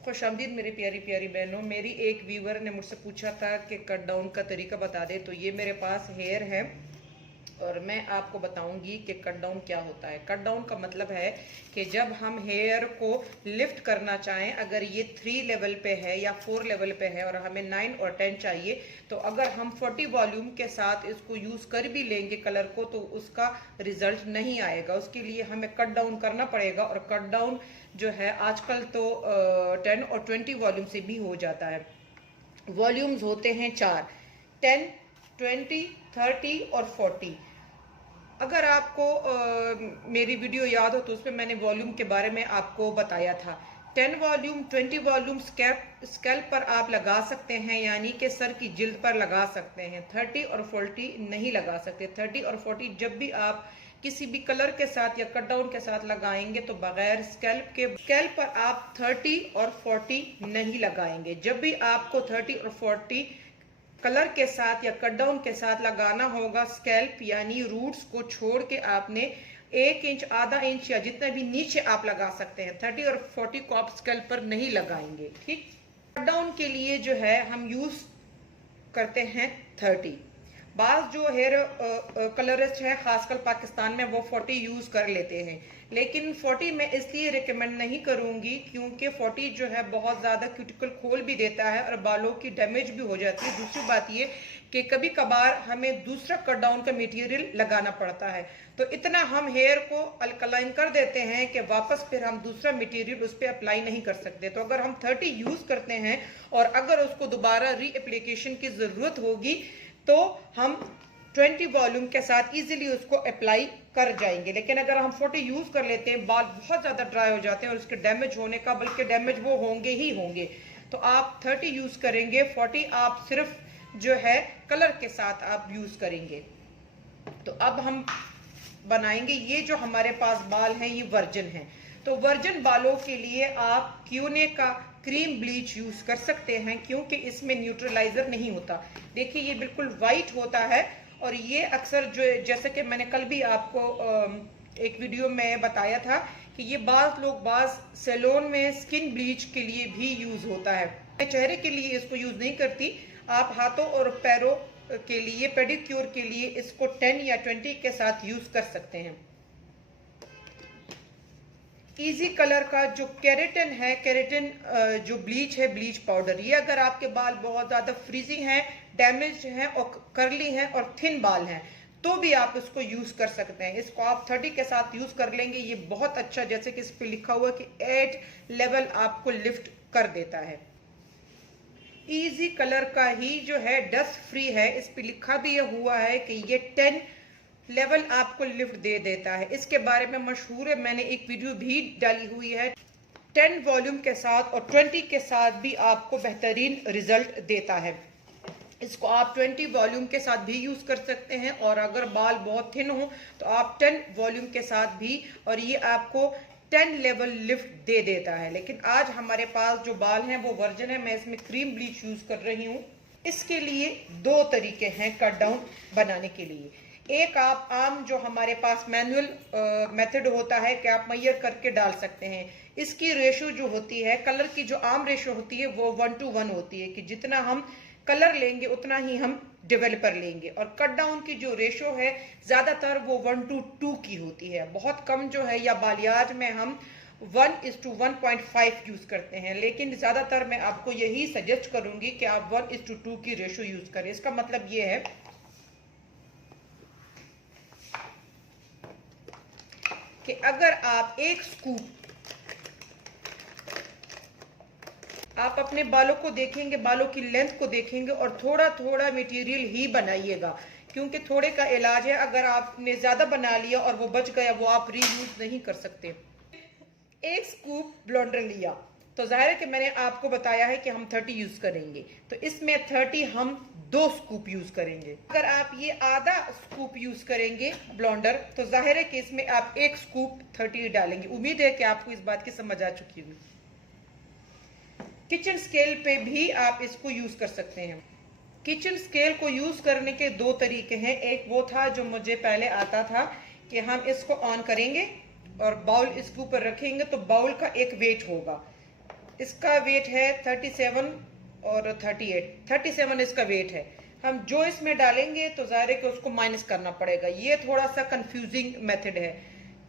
खुशामदीद मेरी प्यारी प्यारी बहनों। मेरी एक व्यूवर ने मुझसे पूछा था कि कट डाउन का तरीका बता दे। तो ये मेरे पास हेयर है और मैं आपको बताऊंगी कि कट डाउन क्या होता है। कट डाउन का मतलब है कि जब हम हेयर को लिफ्ट करना चाहें, अगर ये 3 लेवल पे है या 4 लेवल पे है और हमें 9 और 10 चाहिए, तो अगर हम 40 वॉल्यूम के साथ इसको यूज कर भी लेंगे कलर को, तो उसका रिजल्ट नहीं आएगा। उसके लिए हमें कट डाउन करना पड़ेगा। और कट डाउन जो है आजकल तो 10 और 20 वॉल्यूम से भी हो जाता है। वॉल्यूम्स होते हैं 4, 10, 20, 30 और 40। अगर आपको मेरी वीडियो याद हो तो उसमें मैंने वॉल्यूम के बारे में आपको बताया था। 10 वॉल्यूम, 20 वॉल्यूम स्कैल्प पर आप लगा सकते हैं, यानी कि सर की जिल्द पर लगा सकते हैं। 30 और 40 नहीं लगा सकते। 30 और 40 जब भी आप किसी भी कलर के साथ या कट डाउन के साथ लगाएंगे तो बगैर स्कैल्प पर आप 30 और 40 नहीं लगाएंगे। जब भी आपको 30 और 40 कलर के साथ या कट डाउन के साथ लगाना होगा, स्कैल्प यानी रूट्स को छोड़ के आपने 1 इंच, आधा इंच या जितना भी नीचे आप लगा सकते हैं। 30 और 40 को आप स्कैल्प पर नहीं लगाएंगे। ठीक। कट डाउन के लिए जो है हम यूज करते हैं 30। बाज जो हेयर कलरिस्ट है खासकर पाकिस्तान में, वो 40 यूज कर लेते हैं, लेकिन 40 मैं इसलिए रिकमेंड नहीं करूंगी क्योंकि 40 जो है बहुत ज्यादा क्यूटिकल खोल भी देता है और बालों की डैमेज भी हो जाती है। दूसरी बात ये कि कभी कभार हमें दूसरा कट डाउन का मटेरियल लगाना पड़ता है, तो इतना हम हेयर को अल्कलाइन कर देते हैं कि वापस फिर हम दूसरा मटेरियल उस पर अप्लाई नहीं कर सकते। तो अगर हम 30 यूज करते हैं और अगर उसको दोबारा री एप्लीकेशन की जरूरत होगी तो हम 20 वॉल्यूम के साथ इजीली उसको अप्लाई कर जाएंगे। लेकिन अगर हम 40 यूज कर लेते हैं, बाल बहुत ज्यादा ड्राई हो जाते हैं और उसके डैमेज होने का, बल्कि डैमेज वो होंगे ही होंगे। तो आप 30 यूज करेंगे, 40 आप सिर्फ जो है कलर के साथ आप यूज करेंगे। तो अब हम बनाएंगे, ये जो हमारे पास बाल हैं ये वर्जन है। तो वर्जन बालों के लिए आप क्यूने का क्रीम ब्लीच यूज कर सकते हैं क्योंकि इसमें न्यूट्रलाइजर नहीं होता। देखिए ये बिल्कुल वाइट होता है और ये अक्सर जो, जैसे कि मैंने कल भी आपको एक वीडियो में बताया था कि ये बाज सैलून में स्किन ब्लीच के लिए भी यूज होता है। मैं चेहरे के लिए इसको यूज नहीं करती। आप हाथों और पैरों के लिए, पेडिक्योर के लिए इसको 10 या 20 के साथ यूज कर सकते हैं। इजी कलर का जो केराटिन है, केराटिन जो ब्लीच है, ब्लीच पाउडर, ये अगर आपके बाल बहुत ज्यादा फ्रीजिंग है, डैमेज हैं और कर्ली हैं और थिन बाल हैं तो भी आप इसको यूज कर सकते हैं। इसको आप 30 के साथ यूज कर लेंगे। ये बहुत अच्छा, जैसे कि इस पे लिखा हुआ कि 8 लेवल आपको लिफ्ट कर देता है। इजी कलर का ही जो है डस्ट फ्री है, इस पे लिखा भी हुआ है कि ये 10 लेवल आपको लिफ्ट दे देता है। इसके बारे में मशहूर है, मैंने एक वीडियो भी डाली हुई है। 10 वॉल्यूम के साथ और 20 के साथ भी आपको बेहतरीन रिजल्ट देता है। इसको आप 20 वॉल्यूम के साथ भी यूज कर सकते हैं और अगर बाल बहुत थिन हो तो आप 10 वॉल्यूम के साथ भी, और ये आपको 10 लेवल लिफ्ट दे देता है। लेकिन आज हमारे पास जो बाल हैं वो वर्जन है, मैं इसमें क्रीम ब्लीच यूज कर रही हूँ। इसके लिए 2 तरीके हैं कट डाउन बनाने के लिए। एक, आप आम जो हमारे पास मैनुअल मेथड होता है कि आप मैयर करके डाल सकते हैं। इसकी रेशो जो होती है, कलर की जो आम रेशो होती है वो 1:1 होती है कि जितना हम कलर लेंगे उतना ही हम डेवलपर लेंगे। और कट डाउन की जो रेशो है ज्यादातर वो 1:2 की होती है। बहुत कम जो है, या बालियाज में हम 1:1.5 यूज करते हैं, लेकिन ज्यादातर मैं आपको यही सजेस्ट करूंगी कि आप 1:2 की रेशो यूज करें। इसका मतलब ये है कि अगर आप एक स्कूप, आप अपने बालों को देखेंगे, बालों की लेंथ को देखेंगे और थोड़ा थोड़ा मटेरियल ही बनाइएगा क्योंकि थोड़े का इलाज है। अगर आपने ज्यादा बना लिया और वो बच गया, वो आप रीयूज नहीं कर सकते। एक स्कूप ब्लेंडर लिया तो जाहिर है कि मैंने आपको बताया है कि हम 30 यूज करेंगे, तो इसमें 30 हम 2 स्कूप यूज करेंगे। अगर आप ये आधा स्कूप यूज करेंगे ब्लेंडर, तो जाहिर है कि इसमें आप 1 स्कूप 30 डालेंगे। उम्मीद है कि आपको इस बात की समझ आ चुकी होगी। किचन स्केल पे भी आप इसको यूज कर सकते हैं। किचन स्केल को यूज करने के 2 तरीके हैं। एक वो था जो मुझे पहले आता था कि हम इसको ऑन करेंगे और बाउल इसके ऊपर रखेंगे तो बाउल का एक वेट होगा। इसका वेट है 37 और 37 इसका वेट है। हम जो इसमें डालेंगे तो ज़ाहिर है कि उसको माइनस करना पड़ेगा। ये थोड़ा सा कंफ्यूजिंग मेथड है।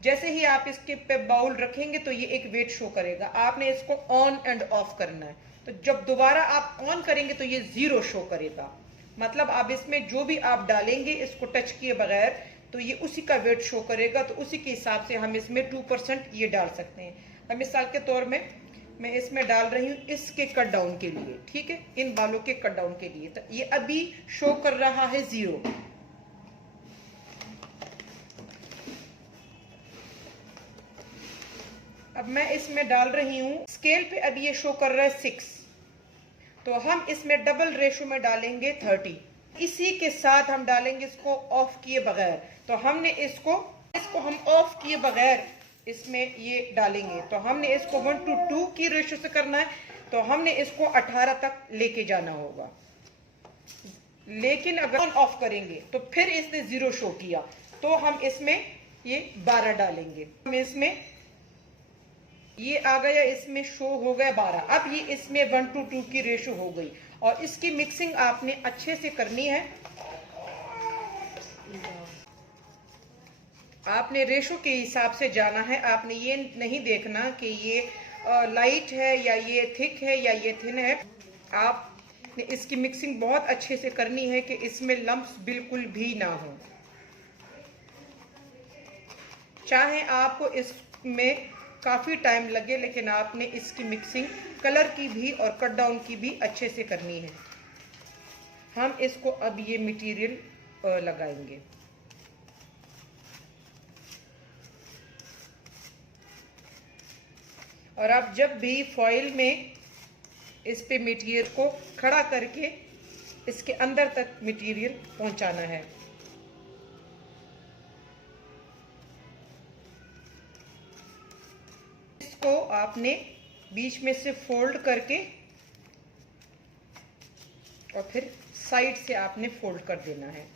जैसे ही आप इसके पे बाउल रखेंगे तो ये एक वेट शो करेगा, आपने इसको ऑन एंड ऑफ करना है। तो जब दोबारा आप ऑन करेंगे तो ये 0 शो करेगा। मतलब आप इसमें जो भी आप डालेंगे इसको टच किए बगैर तो ये उसी का वेट शो करेगा। तो उसी के हिसाब से हम इसमें 2% ये डाल सकते हैं। अब मिसाल के तौर में मैं इसमें डाल रही हूँ इसके कट डाउन के लिए, ठीक है, इन बालों के कट डाउन के लिए। तो ये अभी शो कर रहा है 0। अब मैं इसमें डाल रही हूँ स्केल पे, अभी ये शो कर रहा है 6। तो हम इसमें डबल रेशो में डालेंगे 30। इसी के साथ हम डालेंगे इसको ऑफ किए बगैर। तो हमने इसको हम ऑफ किए बगैर इसमें ये डालेंगे। तो हमने इसको 1:2 की रेशो से करना है। तो हमने इसको 18 तक लेके जाना होगा। लेकिन अगर ऑन ऑफ करेंगे तो फिर इसने 0 शो किया, तो हम इसमें ये 12 डालेंगे। हम इसमें ये आ गया, इसमें शो हो गया 12। अब ये इसमें 1:2 की रेशो हो गई। और इसकी मिक्सिंग आपने अच्छे से करनी है। आपने रेशो के हिसाब से जाना है। आपने ये नहीं देखना कि ये लाइट है या ये थिक है या ये थिन है। आपने इसकी मिक्सिंग बहुत अच्छे से करनी है कि इसमें लम्प्स बिल्कुल भी ना हो। चाहे आपको इसमें काफ़ी टाइम लगे, लेकिन आपने इसकी मिक्सिंग कलर की भी और कट डाउन की भी अच्छे से करनी है। हम इसको अब ये मटेरियल लगाएंगे। और आप जब भी फॉइल में इस पे मटेरियल को खड़ा करके इसके अंदर तक मटेरियल पहुंचाना है। इसको आपने बीच में से फोल्ड करके और फिर साइड से आपने फोल्ड कर देना है।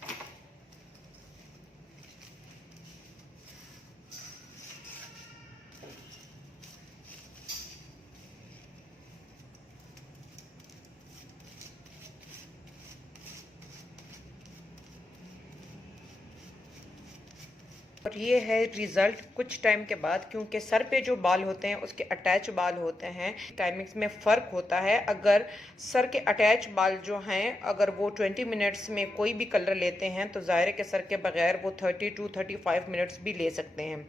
और ये है रिज़ल्ट कुछ टाइम के बाद, क्योंकि सर पे जो बाल होते हैं उसके अटैच बाल होते हैं, टाइमिंग्स में फ़र्क होता है। अगर सर के अटैच बाल जो हैं अगर वो 20 मिनट्स में कोई भी कलर लेते हैं तो ज़ाहिर है कि सर के बगैर वो 30 to 35 मिनट्स भी ले सकते हैं।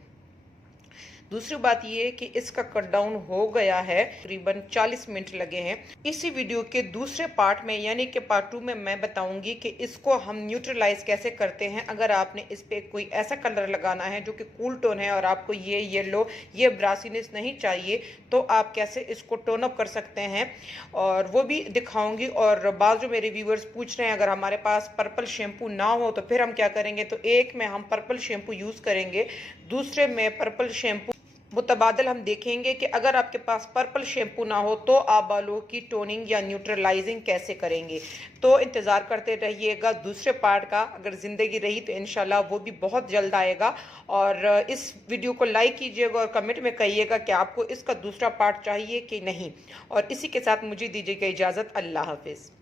दूसरी बात ये कि इसका कट डाउन हो गया है, तकरीबन 40 मिनट लगे हैं। इसी वीडियो के दूसरे पार्ट में यानी कि पार्ट 2 में मैं बताऊंगी कि इसको हम न्यूट्रलाइज कैसे करते हैं। अगर आपने इस पे कोई ऐसा कलर लगाना है जो कि कूल टोन है और आपको ये येलो ये ब्रासीनेस नहीं चाहिए, तो आप कैसे इसको टोन अप कर सकते हैं और वो भी दिखाऊंगी। और बाद जो मेरे व्यूअर्स पूछ रहे हैं अगर हमारे पास पर्पल शैम्पू ना हो तो फिर हम क्या करेंगे, तो एक में हम पर्पल शैम्पू यूज़ करेंगे, दूसरे में पर्पल शैम्पू मुतबादल हम देखेंगे कि अगर आपके पास पर्पल शैम्पू ना हो तो आप बालों की टोनिंग या न्यूट्रलाइजिंग कैसे करेंगे। तो इंतज़ार करते रहिएगा दूसरे पार्ट का। अगर ज़िंदगी रही तो इंशाल्लाह वो भी बहुत जल्द आएगा। और इस वीडियो को लाइक कीजिएगा और कमेंट में कहिएगा कि आपको इसका दूसरा पार्ट चाहिए कि नहीं। और इसी के साथ मुझे दीजिएगा इजाज़त। अल्लाह हाफिज़।